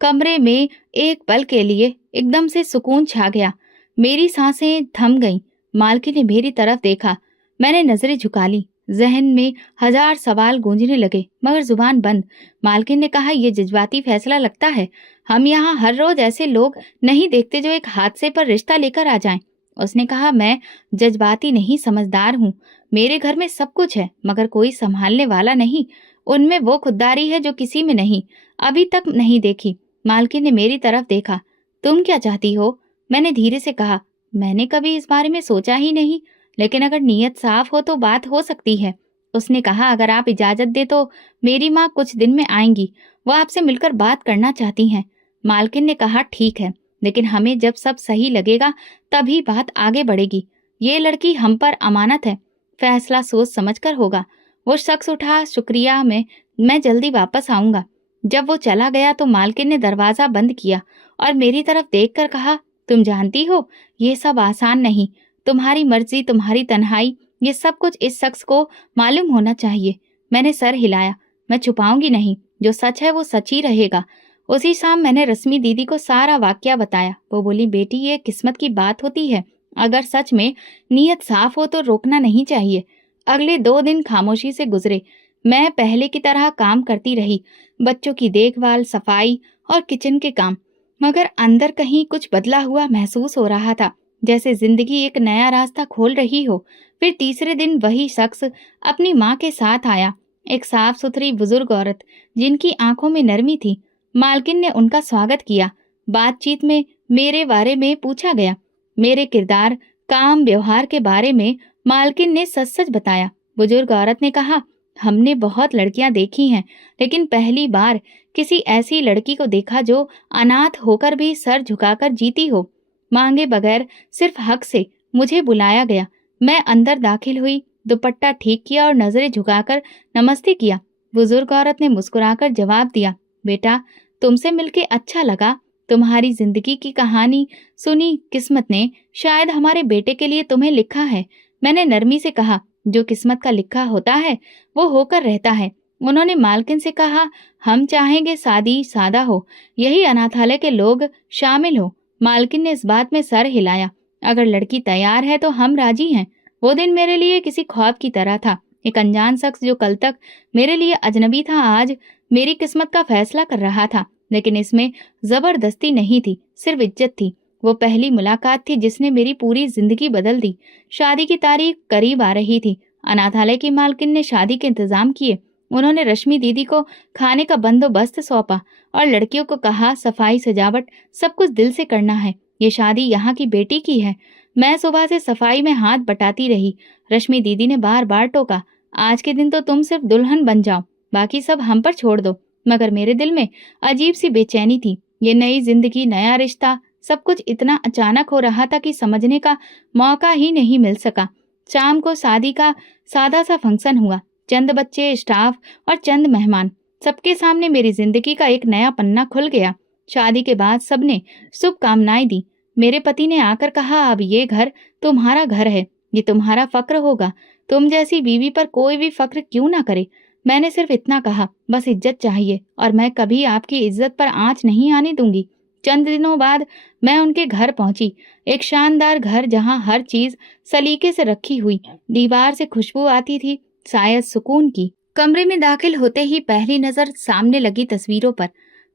कमरे में एक पल के लिए एकदम से सुकून छा गया। मेरी सांसें थम गईं। मालकिन ने मेरी तरफ देखा। मैंने नजरें झुका ली। जहन में हजार सवाल गूंजने लगे, मगर जुबान बंद। मालकिन ने कहा, यह जज्बाती फैसला लगता है। हम यहाँ हर रोज ऐसे लोग नहीं देखते जो एक हादसे पर रिश्ता लेकर आ जाएं। उसने कहा, मैं जज्बाती नहीं, समझदार हूँ। मेरे घर में सब कुछ है, मगर कोई संभालने वाला नहीं। उनमें वो खुददारी है जो किसी में नहीं, अभी तक नहीं देखी। मालकिन ने मेरी तरफ देखा। तुम क्या चाहती हो? मैंने धीरे से कहा, मैंने कभी इस बारे में सोचा ही नहीं, लेकिन अगर नीयत साफ हो तो बात हो सकती है। उसने कहा, अगर आप इजाजत दे तो मेरी माँ कुछ दिन में आएंगी, वो आपसे मिलकर बात करना चाहती हैं। मालकिन ने कहा, ठीक है, लेकिन हमें जब सब सही लगेगा तभी बात आगे बढ़ेगी। ये लड़की हम पर अमानत है, फैसला सोच समझकर होगा। वो शख्स उठा, शुक्रिया, मैं जल्दी वापस आऊंगा। जब वो चला गया तो मालकिन ने दरवाजा बंद किया और मेरी तरफ देखकर कहा, तुम जानती हो ये सब आसान नहीं। तुम्हारी मर्जी, तुम्हारी तन्हाई, ये सब कुछ इस शख्स को मालूम होना चाहिए। मैंने सर हिलाया। मैं छुपाऊंगी नहीं, जो सच है वो सच ही रहेगा। उसी शाम मैंने रश्मि दीदी को सारा वाकया बताया। वो बोली, बेटी ये किस्मत की बात होती है, अगर सच में नीयत साफ हो तो रोकना नहीं चाहिए। अगले 2 दिन खामोशी से गुजरे। मैं पहले की तरह काम करती रही, बच्चों की देखभाल, सफाई और किचन के काम, मगर अंदर कहीं कुछ बदला हुआ महसूस हो रहा था, जैसे जिंदगी एक नया रास्ता खोल रही हो। फिर तीसरे दिन वही शख्स अपनी माँ के साथ आया, एक साफ सुथरी बुजुर्ग औरत जिनकी आंखों में नरमी थी। मालकिन ने उनका स्वागत किया। बातचीत में मेरे बारे में पूछा गया। मेरे किरदार, काम, व्यवहार के बारे में मालकिन ने सच सच बताया। बुजुर्ग औरत ने कहा, हमने बहुत लड़कियां देखी हैं, लेकिन पहली बार किसी ऐसी लड़की को देखा जो अनाथ होकर भी सर झुकाकर जीती हो। मांगे बगैर सिर्फ हक से मुझे बुलाया गया। मैं अंदर दाखिल हुई, दुपट्टा ठीक किया और नजरें झुकाकर नमस्ते किया। बुजुर्ग औरत ने मुस्कुराकर जवाब दिया, बेटा तुमसे मिलके अच्छा लगा। तुम्हारी जिंदगी की कहानी सुनी किस्मत ने शायद हमारे बेटे के लिए तुम्हें लिखा है। मैंने नरमी से कहा, जो किस्मत का लिखा होता है वो होकर रहता है। उन्होंने मालकिन से कहा, हम चाहेंगे शादी सादा हो, यही अनाथालय के लोग शामिल हो। मालकिन ने इस बात में सर हिलाया। अगर लड़की तैयार है तो हम राजी हैं। वो दिन मेरे लिए किसी ख्वाब की तरह था। एक अनजान शख्स जो कल तक मेरे लिए अजनबी था, आज मेरी किस्मत का फैसला कर रहा था। लेकिन इसमें जबरदस्ती नहीं थी, सिर्फ इज्जत थी। वो पहली मुलाकात थी जिसने मेरी पूरी जिंदगी बदल दी। शादी की तारीख करीब आ रही थी। अनाथालय की मालकिन ने शादी के इंतजाम किए। उन्होंने रश्मि दीदी को खाने का बंदोबस्त सौंपा और लड़कियों को कहा, सफाई सजावट सब कुछ दिल से करना है। ये शादी यहाँ की बेटी की है। मैं सुबह से सफाई में हाथ बटाती रही। रश्मि दीदी ने बार बार टोका, आज के दिन तो तुम सिर्फ दुल्हन बन जाओ, बाकी सब हम पर छोड़ दो। मगर मेरे दिल में अजीब सी बेचैनी थी। ये नई जिंदगी, नया रिश्ता, सब कुछ इतना अचानक हो रहा था कि समझने का मौका ही नहीं मिल सका। शाम को शादी का सादा सा फंक्शन हुआ। चंद बच्चे, स्टाफ और चंद मेहमान, सबके सामने मेरी जिंदगी का एक नया पन्ना खुल गया। शादी के बाद सबने शुभकामनाएं दी। मेरे पति ने आकर कहा, अब ये घर तुम्हारा घर है, ये तुम्हारा फक्र होगा। तुम जैसी बीवी पर कोई भी फक्र क्यों ना करे। मैंने सिर्फ इतना कहा, बस इज्जत चाहिए और मैं कभी आपकी इज्जत पर आंच नहीं आने दूंगी। चंद दिनों बाद मैं उनके घर पहुंची। एक शानदार घर जहां हर चीज सलीके से रखी हुई, दीवार से खुशबू आती थी, शायद सुकून की। कमरे में दाखिल होते ही पहली नजर सामने लगी तस्वीरों पर।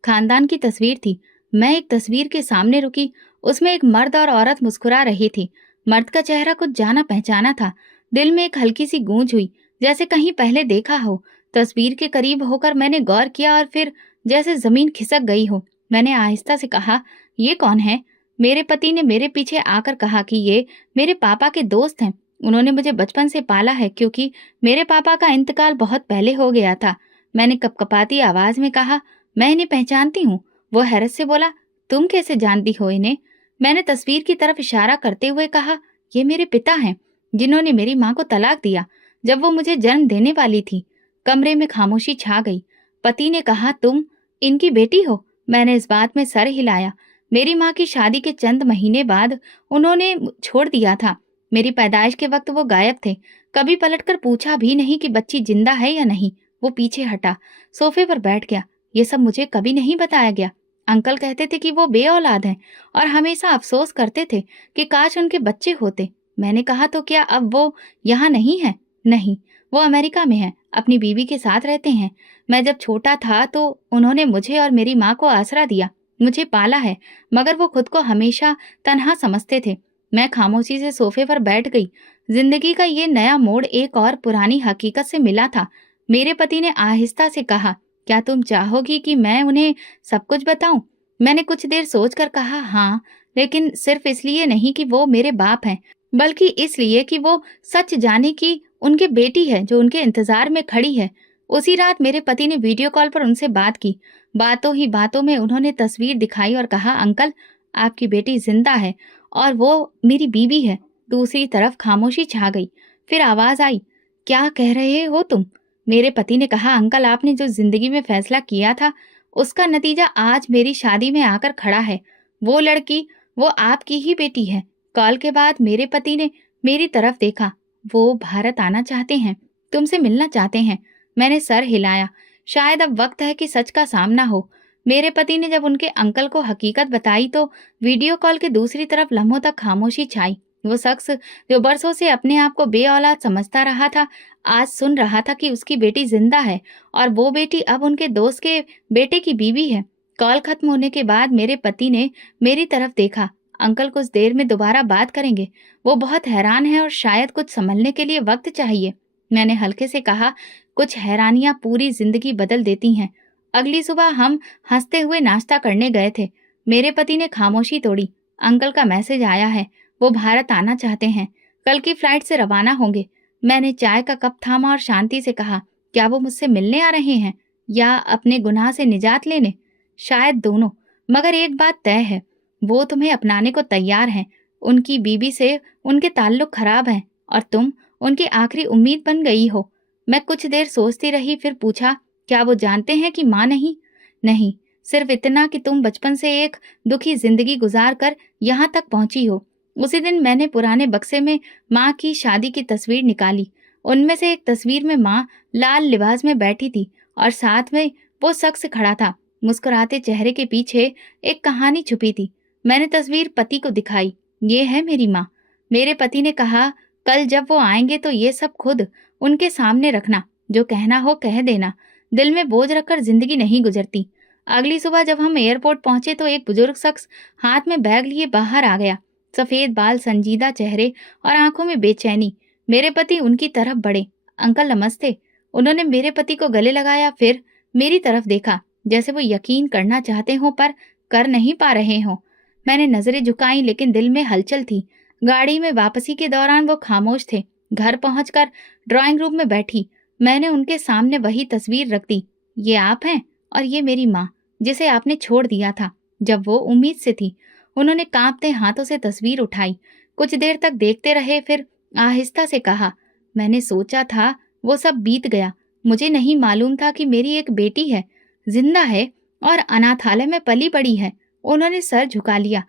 खानदान की तस्वीर थी। मैं एक तस्वीर के सामने रुकी। उसमें एक मर्द और औरत मुस्कुरा रही थी। मर्द का चेहरा कुछ जाना पहचाना था। दिल में एक हल्की सी गूंज हुई, जैसे कहीं पहले देखा हो। तस्वीर के करीब होकर मैंने गौर किया और फिर जैसे जमीन खिसक गई हो। मैंने आहिस्ता से कहा, ये कौन है? मेरे पति ने मेरे पीछे आकर कहा कि ये मेरे पापा के दोस्त हैं। उन्होंने मुझे बचपन से पाला है, क्योंकि मेरे पापा का इंतकाल बहुत पहले हो गया था। मैंने कपकपाती आवाज में कहा, मैं इन्हें पहचानती हूँ। वो हैरत से बोला, तुम कैसे जानती हो इन्हें? मैंने तस्वीर की तरफ इशारा करते हुए कहा, ये मेरे पिता हैं, जिन्होंने मेरी माँ को तलाक दिया जब वो मुझे जन्म देने वाली थी। कमरे में खामोशी छा गई। पति ने कहा, तुम इनकी बेटी हो? मैंने इस बात में सर हिलाया। मेरी माँ की शादी के चंद महीने बाद उन्होंने छोड़ दिया था। मेरी पैदाइश के वक्त वो गायब थे। कभी पलटकर पूछा भी नहीं कि बच्ची जिंदा है या नहीं। वो पीछे हटा, सोफे पर बैठ गया। ये सब मुझे कभी नहीं बताया गया। अंकल कहते थे कि वो बेऔलाद हैं और हमेशा अफसोस करते थे कि काश उनके बच्चे होते। मैंने कहा, तो क्या अब वो यहाँ नहीं है? नहीं, वो अमेरिका में है, अपनी बीवी के साथ रहते हैं। मैं जब छोटा था तो उन्होंने मुझे और मेरी माँ को आसरा दिया, मुझे पाला है, मगर वो खुद को हमेशा तन्हा समझते थे। मैं खामोशी से सोफे पर बैठ गई। जिंदगी का ये नया मोड़ एक और पुरानी हकीकत से मिला था। मेरे पति ने आहिस्ता से कहा, क्या तुम चाहोगी कि मैं उन्हें सब कुछ बताऊं? मैंने कुछ देर सोचकर कहा, हाँ, लेकिन सिर्फ इसलिए नहीं कि वो मेरे बाप हैं, बल्कि इसलिए कि वो सच जाने की उनकी बेटी है जो उनके इंतजार में खड़ी है। उसी रात मेरे पति ने वीडियो कॉल पर उनसे बात की। बातों ही बातों में उन्होंने तस्वीर दिखाई और कहा, अंकल, आपकी बेटी जिंदा है और वो मेरी बीवी है। दूसरी तरफ खामोशी छा गई। फिर आवाज आई, क्या कह रहे हो तुम? मेरे पति ने कहा, अंकल, आपने जो जिंदगी में फैसला किया था उसका नतीजा आज मेरी शादी में आकर खड़ा है। वो लड़की, वो आपकी ही बेटी है। कॉल के बाद मेरे पति ने मेरी तरफ देखा। वो भारत आना चाहते हैं, तुमसे मिलना चाहते हैं। मैंने सर हिलाया। शायद अब वक्त है कि सच का सामना हो। मेरे पति ने जब उनके अंकल को हकीकत बताई तो वीडियो कॉल के दूसरी तरफ लम्हों तक खामोशी छाई। वो शख्स जो बरसों से अपने आप को बे औलाद समझता रहा था, आज सुन रहा था कि उसकी बेटी जिंदा है और वो बेटी अब उनके दोस्त के बेटे की बीवी है। कॉल खत्म होने के बाद मेरे पति ने मेरी तरफ देखा। अंकल कुछ देर में दोबारा बात करेंगे। वो बहुत हैरान है और शायद कुछ संभलने के लिए वक्त चाहिए। मैंने हल्के से कहा, कुछ हैरानियां पूरी जिंदगी बदल देती हैं। अगली सुबह हम हंसते हुए नाश्ता करने गए थे। मेरे पति ने खामोशी तोड़ी। अंकल का मैसेज आया है, वो भारत आना चाहते हैं, कल की फ्लाइट से रवाना होंगे। मैंने चाय का कप थामा और शांति से कहा, क्या वो मुझसे मिलने आ रहे हैं या अपने गुनाह से निजात लेने? शायद दोनों, मगर एक बात तय है, वो तुम्हें अपनाने को तैयार हैं। उनकी बीबी से उनके ताल्लुक खराब हैं और तुम उनकी आखिरी उम्मीद बन गई हो। मैं कुछ देर सोचती रही, फिर पूछा, क्या वो जानते हैं कि माँ नहीं? नहीं, सिर्फ इतना कि तुम बचपन से एक दुखी जिंदगी गुजार कर यहाँ तक पहुंची हो। उसी दिन मैंने पुराने बक्से में माँ की शादी की तस्वीर निकाली। उनमें से एक तस्वीर में माँ लाल लिबास में बैठी थी और साथ में वो शख्स खड़ा था। मुस्कुराते चेहरे के पीछे एक कहानी छुपी थी। मैंने तस्वीर पति को दिखाई। ये है मेरी माँ। मेरे पति ने कहा, कल जब वो आएंगे तो ये सब खुद उनके सामने रखना, जो कहना हो कह देना। दिल में बोझ रखकर जिंदगी नहीं गुजरती। अगली सुबह जब हम एयरपोर्ट पहुंचे तो एक बुजुर्ग शख्स हाथ में बैग लिए बाहर आ गया। सफेद बाल, संजीदा चेहरे और आंखों में बेचैनी। मेरे पति उनकी तरफ बढ़े। अंकल, नमस्ते। उन्होंने मेरे पति को गले लगाया, फिर मेरी तरफ देखा, जैसे वो यकीन करना चाहते हो पर कर नहीं पा रहे हो। मैंने नजरें झुकाई, लेकिन दिल में हलचल थी। गाड़ी में वापसी के दौरान वो खामोश थे। घर पहुंचकर ड्राइंग रूम में बैठी, मैंने उनके सामने वही तस्वीर रख दी। ये आप हैं और ये मेरी माँ, जिसे आपने छोड़ दिया था जब वो उम्मीद से थी। उन्होंने कांपते हाथों से तस्वीर उठाई। कुछ देर तक देखते रहे, फिर आहिस्ता से कहा, मैंने सोचा था वो सब बीत गया। मुझे नहीं मालूम था कि मेरी एक बेटी है, जिंदा है और अनाथालय में पली बड़ी है। उन्होंने सर झुका लिया।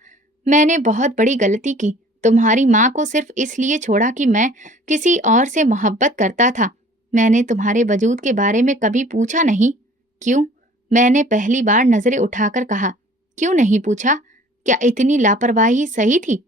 मैंने बहुत बड़ी गलती की। तुम्हारी माँ को सिर्फ इसलिए छोड़ा कि मैं किसी और से मोहब्बत करता था। मैंने तुम्हारे वजूद के बारे में कभी पूछा नहीं। क्यों? मैंने पहली बार नजरें उठाकर कहा। क्यों नहीं पूछा? क्या इतनी लापरवाही सही थी?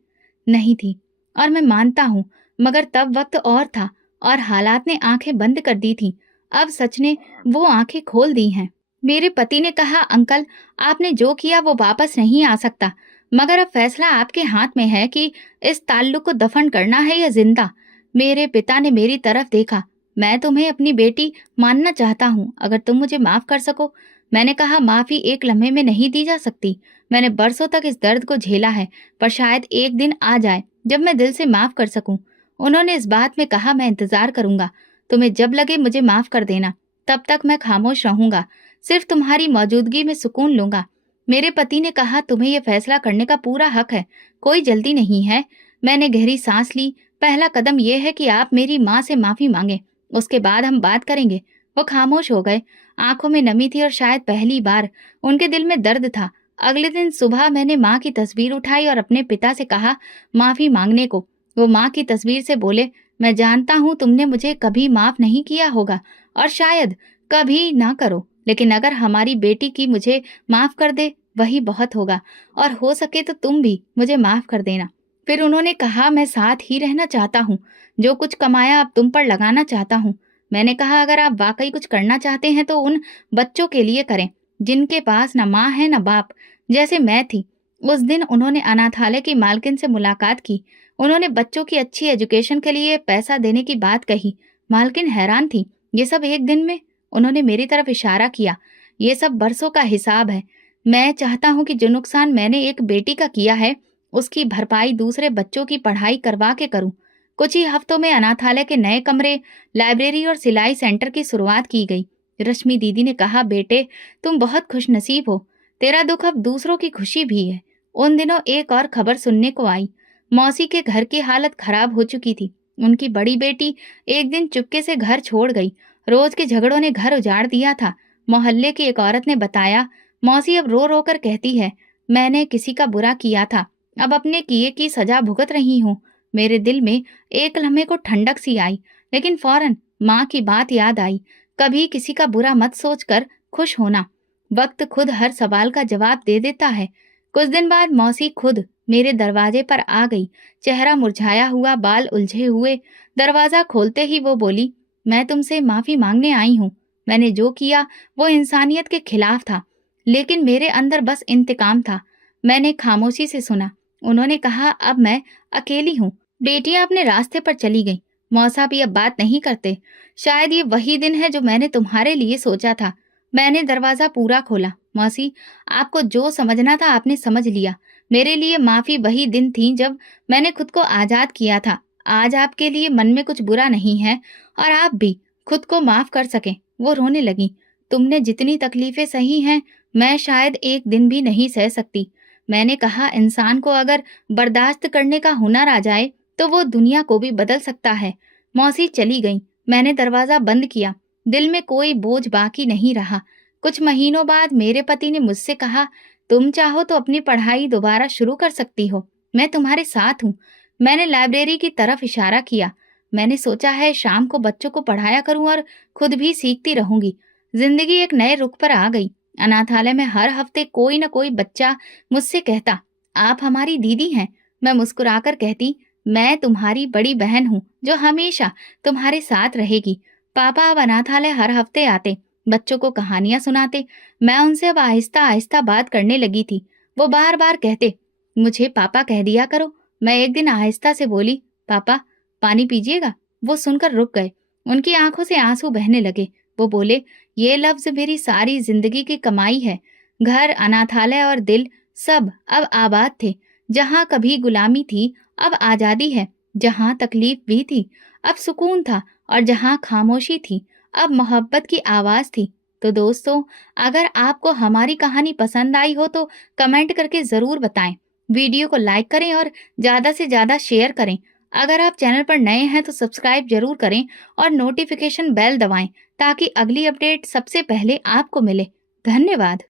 नहीं थी, और मैं मानता हूँ, मगर तब वक्त और था और हालात ने आंखें बंद कर दी थीं। अब सच ने वो आंखें खोल दी हैं। मेरे पति ने कहा, अंकल, आपने जो किया वो वापस नहीं आ सकता, मगर अब फैसला आपके हाथ में है कि इस ताल्लुक को दफन करना है या जिंदा। मेरे पिता ने मेरी तरफ देखा। मैं तुम्हें अपनी बेटी मानना चाहता हूँ, अगर तुम मुझे माफ कर सको। मैंने कहा, माफी एक लम्हे में नहीं दी जा सकती। मैंने बरसों तक इस दर्द को झेला है, पर शायद एक दिन आ जाए जब मैं दिल से माफ कर सकूं। उन्होंने इस बात में कहा, मैं इंतजार करूंगा। तुम्हें जब लगे मुझे माफ कर देना, तब तक मैं खामोश रहूंगा, सिर्फ तुम्हारी मौजूदगी में सुकून लूंगा। मेरे पति ने कहा, तुम्हें यह फैसला करने का पूरा हक है, कोई जल्दी नहीं है। मैंने गहरी सांस ली। पहला कदम यह है कि आप मेरी माँ से माफी मांगे, उसके बाद हम बात करेंगे। वो खामोश हो गए। आंखों में नमी थी और शायद पहली बार उनके दिल में दर्द था। अगले दिन सुबह मैंने माँ की तस्वीर उठाई और अपने पिता से कहा माफी मांगने को। वो माँ की तस्वीर से बोले, मैं जानता हूँ तुमने मुझे कभी माफ नहीं किया होगा और शायद कभी ना करो, लेकिन अगर हमारी बेटी की मुझे माफ कर दे वही बहुत होगा, और हो सके तो तुम भी मुझे माफ कर देना। फिर उन्होंने कहा, मैं साथ ही रहना चाहता हूँ, जो कुछ कमाया अब तुम पर लगाना चाहता हूँ। मैंने कहा, अगर आप वाकई कुछ करना चाहते हैं तो उन बच्चों के लिए करें जिनके पास न माँ है न बाप, जैसे मैं थी। उस दिन उन्होंने अनाथालय की मालकिन से मुलाकात की। उन्होंने बच्चों की अच्छी एजुकेशन के लिए पैसा देने की बात कही। मालकिन हैरान थी। ये सब एक दिन में? उन्होंने मेरी तरफ इशारा किया। ये सब बरसों का हिसाब है। मैं चाहता हूँ कि जो नुकसान मैंने एक बेटी का किया है उसकी भरपाई दूसरे बच्चों की पढ़ाई करवा के करूं। कुछ ही हफ्तों में अनाथालय के नए कमरे, लाइब्रेरी और सिलाई सेंटर की शुरुआत की गई। रश्मि दीदी ने कहा, बेटे तुम बहुत खुशनसीब हो, तेरा दुख अब दूसरों की खुशी भी है। उन दिनों एक और खबर सुनने को आई। मौसी के घर की हालत खराब हो चुकी थी। उनकी बड़ी बेटी एक दिन चुपके से घर छोड़ गई। रोज के झगड़ों ने घर उजाड़ दिया था। मोहल्ले की एक औरत ने बताया, मौसी अब रो रो कर कहती है, मैंने किसी का बुरा किया था, अब अपने किए की सजा भुगत रही हूँ। मेरे दिल में एक लम्हे को ठंडक सी आई, लेकिन फौरन माँ की बात याद आई, कभी किसी का बुरा मत सोचकर खुश होना। वक्त खुद हर सवाल का जवाब दे देता है। कुछ दिन बाद मौसी खुद मेरे दरवाजे पर आ गई, चेहरा मुरझाया हुआ, बाल उलझे हुए। दरवाजा खोलते ही वो बोली, मैं तुमसे माफी मांगने आई हूँ। मैंने जो किया वो इंसानियत के खिलाफ था, लेकिन मेरे अंदर बस इंतकाम था। मैंने खामोशी से सुना। उन्होंने कहा, अब मैं अकेली हूँ। बेटियां अपने रास्ते पर चली गईं। मौसा भी अब बात नहीं करते। शायद ये वही दिन है जो मैंने तुम्हारे लिए सोचा था। मैंने दरवाजा पूरा खोला। मौसी, आपको जो समझना था आपने समझ लिया। मेरे लिए माफी वही दिन थी जब मैंने खुद को आजाद किया था। आज आपके लिए मन में कुछ बुरा नहीं है और आप भी खुद को माफ कर सकें। वो रोने लगी। तुमने जितनी तकलीफें सही हैं, मैं शायद एक दिन भी नहीं सह सकती। मैंने कहा, इंसान को अगर बर्दाश्त करने का हुनर आ जाए तो वो दुनिया को भी बदल सकता है। मौसी चली गई। मैंने दरवाजा बंद किया। दिल में कोई बोझ बाकी नहीं रहा। कुछ महीनों बाद मेरे पति ने मुझसे कहा, तुम चाहो तो अपनी पढ़ाई दोबारा शुरू कर सकती हो, मैं तुम्हारे साथ हूँ। मैंने लाइब्रेरी की तरफ इशारा किया। मैंने सोचा है शाम को बच्चों को पढ़ाया करूं और खुद भी सीखती रहूंगी। जिंदगी एक नए रुख पर आ गई। अनाथालय में हर हफ्ते कोई न कोई बच्चा मुझसे कहता, आप हमारी दीदी हैं। मैं मुस्कुराकर कहती, मैं तुम्हारी बड़ी बहन हूँ जो हमेशा तुम्हारे साथ रहेगी। पापा अब अनाथालय हर हफ्ते आते, बच्चों को कहानियां सुनाते। मैं उनसे अब आहिस्ता आहिस्ता बात करने लगी थी। वो बार बार कहते, मुझे पापा कह दिया करो। मैं एक दिन आहिस्ता से बोली, पापा पानी पीजिएगा। वो सुनकर रुक गए। उनकी आंखों से आंसू बहने लगे। वो बोले, ये लफ्ज मेरी सारी जिंदगी की कमाई है। घर, अनाथालय और दिल सब अब आबाद थे। जहाँ कभी गुलामी थी अब आजादी है। जहाँ तकलीफ भी थी अब सुकून था, और जहाँ खामोशी थी अब मोहब्बत की आवाज थी। तो दोस्तों, अगर आपको हमारी कहानी पसंद आई हो तो कमेंट करके जरूर बताएं। वीडियो को लाइक करें और ज्यादा से ज्यादा शेयर करें। अगर आप चैनल पर नए हैं तो सब्सक्राइब जरूर करें और नोटिफिकेशन बेल दबाएं ताकि अगली अपडेट सबसे पहले आपको मिले। धन्यवाद।